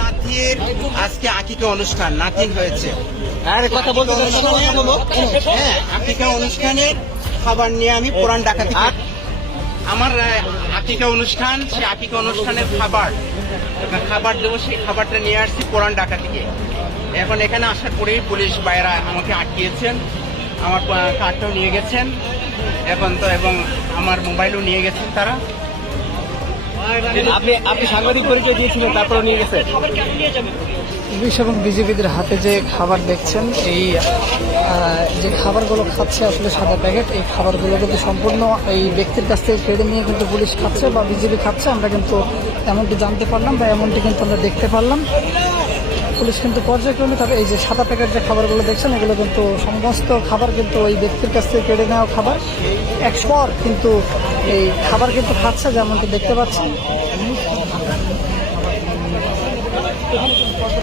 নাতির আজকে আকিকা অনুষ্ঠান নাতিন হয়েছে। আরে কথা বলতে। হ্যাঁ আকিকা অনুষ্ঠানের খাবার নিয়ে আমি পুরান ডাকাতি আমার আকিকা অনুষ্ঠান সেই আকিকা অনুষ্ঠানের খাবার। খাবার দেবো সেই খাবারটা নিয়ে আসছি পুরান ডাকা থেকে এখন এখানে আসার পরেই পুলিশ বাইরা আমাকে আটকিয়েছেন আমার কার্ডটাও নিয়ে গেছেন। এখন তো এবং আমার মোবাইলও নিয়ে গেছেন তারা। আপনি আপনি সাংবাদিক পরিচয় দিয়েছিলেন তারপরে নিয়ে গেছে? পুলিশ এবং বিজেপিদের হাতে যে খাবার দেখছেন এই যে খাবারগুলো খাচ্ছে আসলে সাদা প্যাকেট এই খাবারগুলো কিন্তু সম্পূর্ণ এই ব্যক্তির কাছ থেকে কেড়ে নিয়ে কিন্তু পুলিশ খাচ্ছে বা বিজেপি খাচ্ছে। আমরা কিন্তু এমনটি জানতে পারলাম বা এমনটি কিন্তু আমরা দেখতে পারলাম। পুলিশ কিন্তু পর্যায়ক্রমে তবে এই যে সাদা প্যাকেট যে খাবারগুলো দেখছেন, এগুলো কিন্তু সমস্ত খাবার কিন্তু ওই ব্যক্তির কাছ থেকে কেড়ে নেওয়া খাবার। একশো পর কিন্তু এই খাবার কিন্তু খাচ্ছে, যেমনটি দেখতে পাচ্ছেন।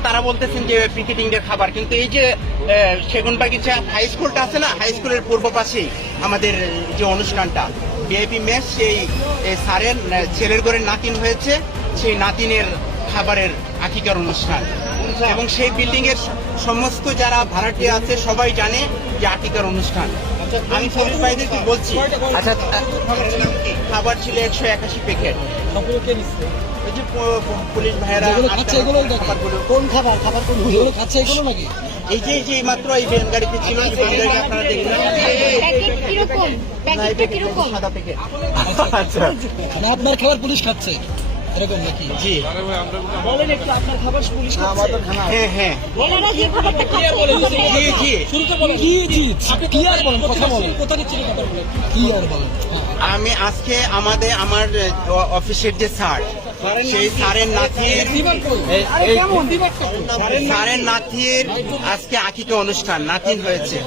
তারা বলতেছেন যে এর খাবার, কিন্তু এই যে সেগুন বাগিচা হাই স্কুলটা আছে না হাই স্কুলের পূর্ব পাশেই আমাদের যে অনুষ্ঠানটা। বিআইপি মেস সেই স্যারের ছেলের ঘরে নাতিন হয়েছে। সেই নাতিনের খাবারের আকিকার অনুষ্ঠান। এবং সেই বিল্ডিং এর সমস্ত যারা ভাড়াটিয়া আছে সবাই জানে যে আকিকার অনুষ্ঠান। আমি পুলিশ ভাইদেরকে বলছি আচ্ছা খাবার ছিল একশো একাশি প্যাকেট। ওই যে প- প- পুলিশ ভাইয়েরা কোন খাবার? খাবার কোন খাচ্ছে এগুলো নাকি? এই যে মাত্র এই ভ্যান গাড়িতে ছিল এই ভ্যান গাড়িতে আপনারা দেখলেন। কীরকম? না, এই প্যাকেটটা প্যাকেটটা কীরকম? সাদা প্যাকেট। আচ্ছা। মানে আপনার খাবার পুলিশ খাচ্ছে। এরকম নাকি? জি। বলেন একটু আপনার খাবার পুলিশ হ্যাঁ হ্যাঁ ওনারা যে খাবারটা খাচ্ছে? জি জি। শুরুতে বলেন। কি আপনি কি আর বলেন? কথা বলেন। কোথা দিচ্ছেন কথা বলেন কি আর বলেন? আমি আজকে আমাদের আমার অফিসের যে স্যার সেই স্যারের নাতির স্যারের নাতির আজকে আকিকা অনুষ্ঠান নাতিন হয়েছে।